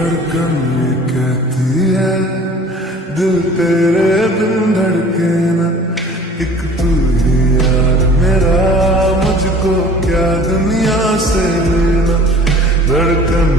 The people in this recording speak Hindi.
धड़कन ये कहती है दिल तेरे बिन धड़के ना, एक तू ही यार मेरा, मुझको क्या दुनिया से लेना। धड़कन